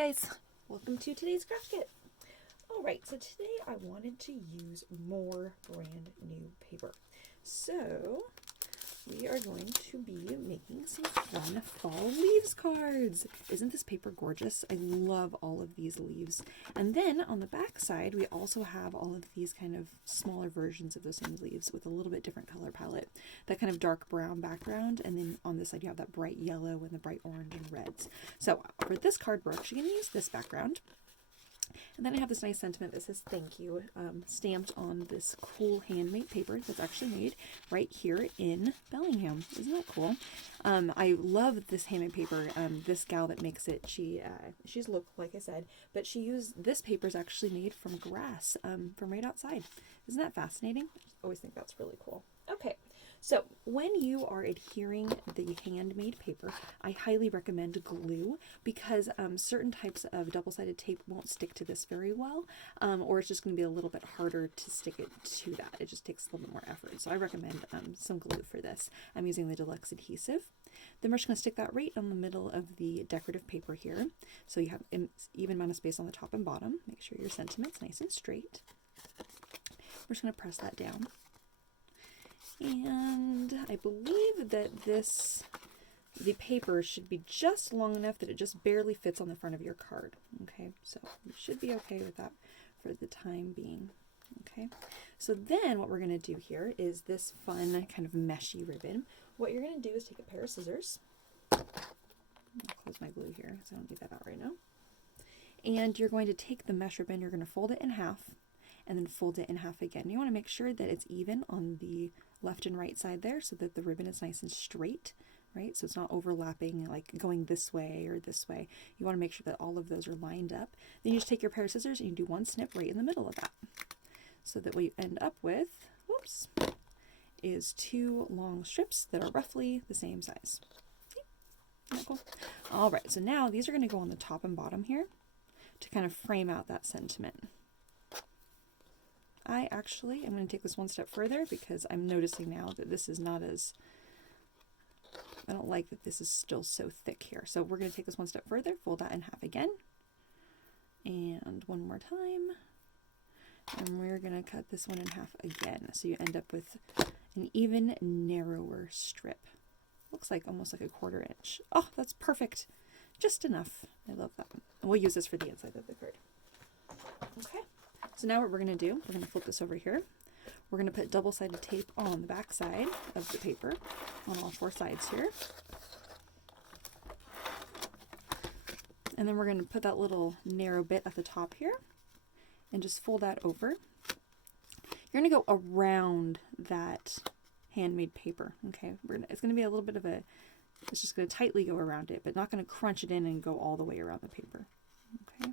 guys, welcome to today's craft kit. Alright, so today I wanted to use more brand new paper. So we are going to be making some fun fall leaves cards. Isn't this paper gorgeous? I love all of these leaves. And then on the back side, we also have all of these kind of smaller versions of those same leaves with a little bit different color palette. That kind of dark brown background, and then on this side you have that bright yellow and the bright orange and reds. So for this card, we're actually going to use this background. And then I have this nice sentiment that says thank you, stamped on this cool handmade paper that's actually made right here in Bellingham. Isn't that cool? I love this handmade paper. This gal that makes it, she's local, like I said, but this paper is actually made from grass from right outside. Isn't that fascinating? I always think that's really cool. Okay. So when you are adhering the handmade paper, I highly recommend glue because certain types of double-sided tape won't stick to this very well, or it's just going to be a little bit harder to stick it to that. It just takes a little bit more effort. So I recommend some glue for this. I'm using the Deluxe adhesive. Then we're just going to stick that right in the middle of the decorative paper here. So you have an even amount of space on the top and bottom. Make sure your sentiment's nice and straight. We're just going to press that down. And I believe that the paper should be just long enough that it just barely fits on the front of your card. Okay, so you should be okay with that for the time being. Okay, so then what we're going to do here is this fun kind of meshy ribbon. What you're going to do is take a pair of scissors. I'll close my glue here so I don't leave that out right now. And you're going to take the mesh ribbon, you're going to fold it in half, and then fold it in half again. You want to make sure that it's even on the left and right side there so that the ribbon is nice and straight, right? So it's not overlapping, like going this way or this way. You want to make sure that all of those are lined up. Then you just take your pair of scissors and you do one snip right in the middle of that. So that what you end up with, whoops, is two long strips that are roughly the same size. Isn't that cool? All right, so now these are going to go on the top and bottom here to kind of frame out that sentiment. I actually am going to take this one step further because I'm noticing now that this is not as, I don't like that this is still so thick here. So we're going to take this one step further, fold that in half again, and one more time, and we're going to cut this one in half again. So you end up with an even narrower strip. Looks like almost like a 1/4 inch. Oh, that's perfect. Just enough. I love that one. And we'll use this for the inside of the card. Okay. So now what we're going to do, we're going to flip this over here. We're going to put double-sided tape on the back side of the paper on all four sides here. And then we're going to put that little narrow bit at the top here and just fold that over. You're going to go around that handmade paper, okay? It's going to be a little bit of a, it's just going to tightly go around it, but not going to crunch it in and go all the way around the paper, okay?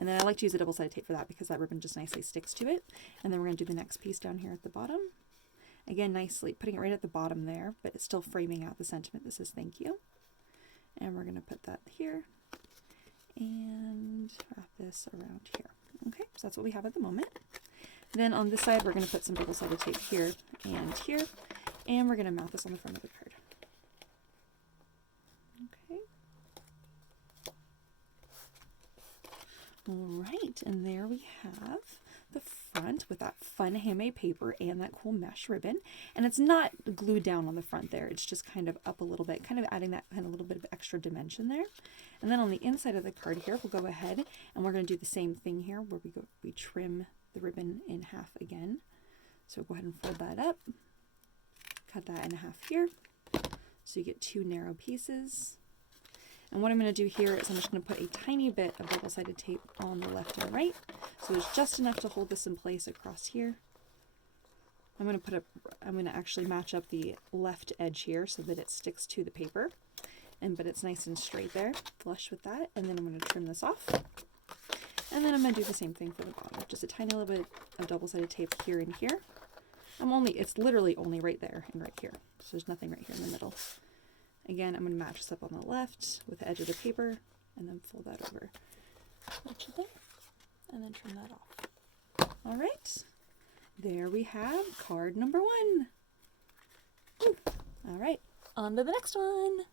And then I like to use a double-sided tape for that because that ribbon just nicely sticks to it. And then we're going to do the next piece down here at the bottom. Again, nicely putting it right at the bottom there, but it's still framing out the sentiment that says thank you. And we're going to put that here and wrap this around here. Okay, so that's what we have at the moment. Then on this side, we're going to put some double-sided tape here, and we're going to mount this on the front of the card. Okay. All right, and there we have the front with that fun handmade paper and that cool mesh ribbon. And it's not glued down on the front there. It's just kind of up a little bit, kind of adding that kind of little bit of extra dimension there. And then on the inside of the card here, we'll go ahead and we're going to do the same thing here where we trim the ribbon in half again. So go ahead and fold that up, cut that in half here. So you get two narrow pieces. And what I'm going to do here is I'm just going to put a tiny bit of double-sided tape on the left and right. So there's just enough to hold this in place across here. I'm going to actually match up the left edge here so that it sticks to the paper. But it's nice and straight there, flush with that. And then I'm going to trim this off. And then I'm going to do the same thing for the bottom. Just a tiny little bit of double-sided tape here and here. It's literally only right there and right here. So there's nothing right here in the middle. Again, I'm going to match this up on the left with the edge of the paper and then fold that over. Match it there and then trim that off. All right, there we have card number 1. All right, on to the next one.